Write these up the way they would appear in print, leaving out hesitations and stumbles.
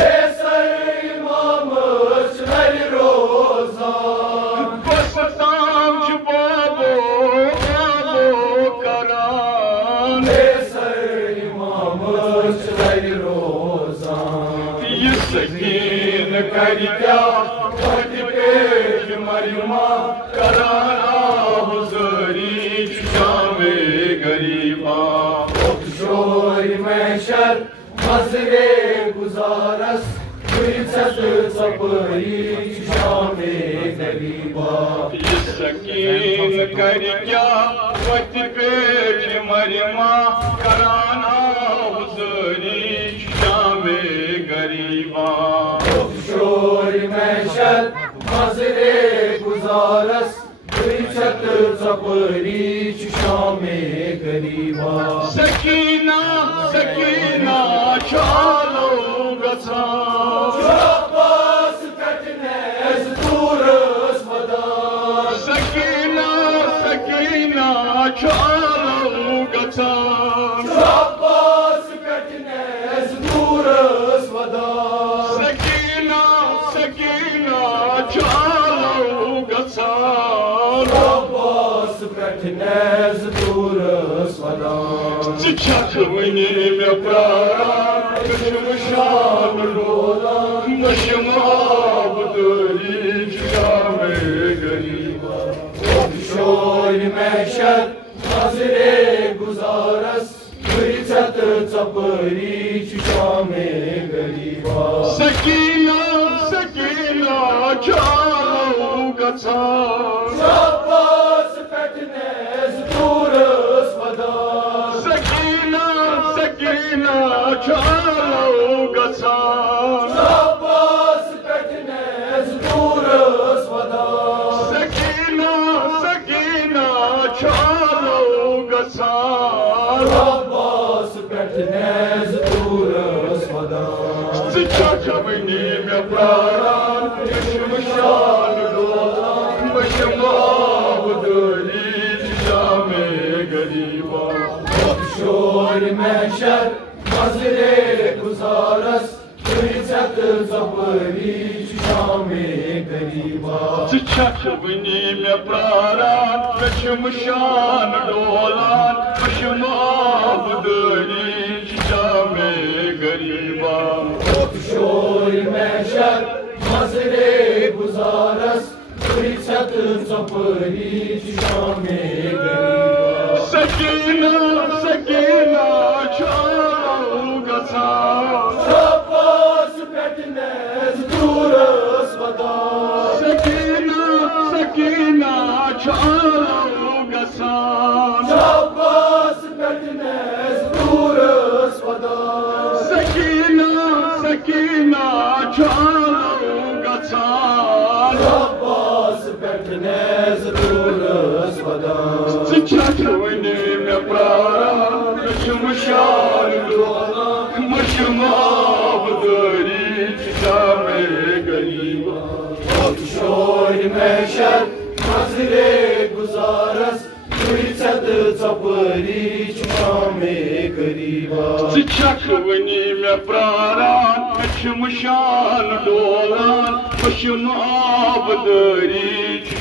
Esar ये सकीन कर क्या वट पेश मरिमा कराना हुजूरी शामे गरीबा शोर महशर मजरे गुजारस सपरी शामे गरीबा ये सकीन कर क्या वट पेश मरिमा कराना हुजूरी शामे गरीबा शोर महशर मजरे गुजारस सपरी शामे गरीबा सकीना सकीना चालो गसा सकीना सकीना चालो गसा सकीना सकीना चालो गसा वनी मे प्राण डोला मशमाबदरी शामे गरीबा शोर महशर मजरे गुजारस चपरी शामे गरीबा सकीना सकीना चालो गसा सकीना सकीना चालो गसा सकीना सकीना चालो गसा वनी मे प्राण शान डोला मशमाबदरी शामे गरीबा शोर महशर मजरे गुजारस सपरी शामे गरीबा वनी मे प्राण शान डोला मशमाबदरी शामे गरीबा शोर महशर मजरे गुजारस सपरी शामे गरीबा सकीना सकीना चालो गसा सकीना सकीना चालो गसा सकीना सकीना चालो गसा वनी मे प्राण शान डोला मशमाबदरी शामे गरीबा शोर महशर मजरे गुजारस चपरी शामे गरीबा वनी मे प्राण शान डोला मशमाबदरी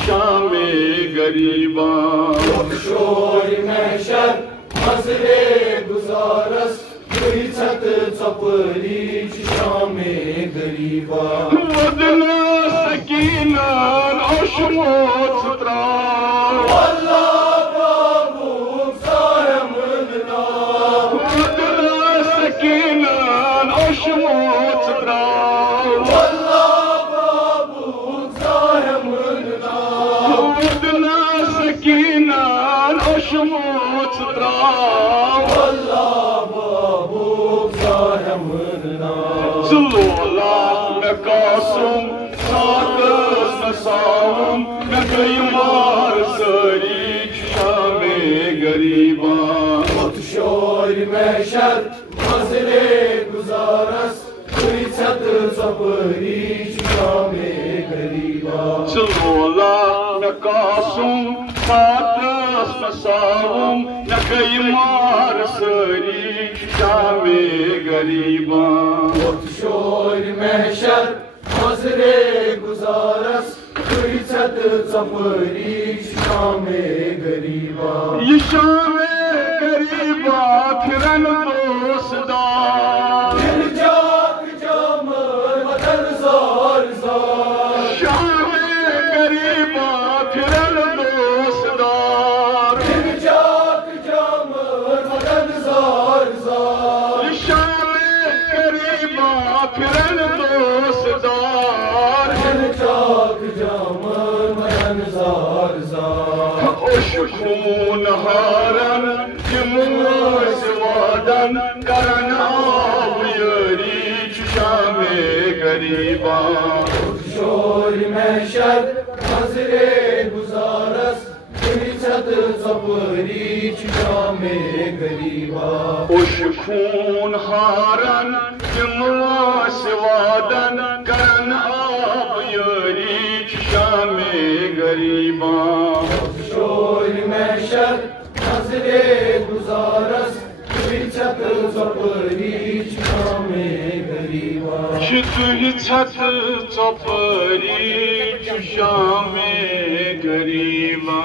शामे गरीबा शोर महशर मजरे गुजारस चपरी शामे गरीबा वदना सकीना रोशमोत त्रा वदना सकीना रोशमोत त्रा वदना सकीना रोशमोत त्रा me kasum satas nasavum me kaymar sari shame gariba shor mahshar mazre guzaras sapri shame gariba chalola me kasum satas nasavum me kaymar sari shame gariba शोर महशर मजरे गुजारस चपरी शामे गरीबा ये शामे गरीबा फिरन दोस्ता फिर जाक जम गरीबा शोर महशर नजरे गुजारस छत सपरी शामे गरीबा उश खून हारन जमास वादन करन आब यारी शामे गरीबा शोर महशर नजरे गुजारस छत सपरी शामे गरीबा तुही छत चपरी शामे गरीबा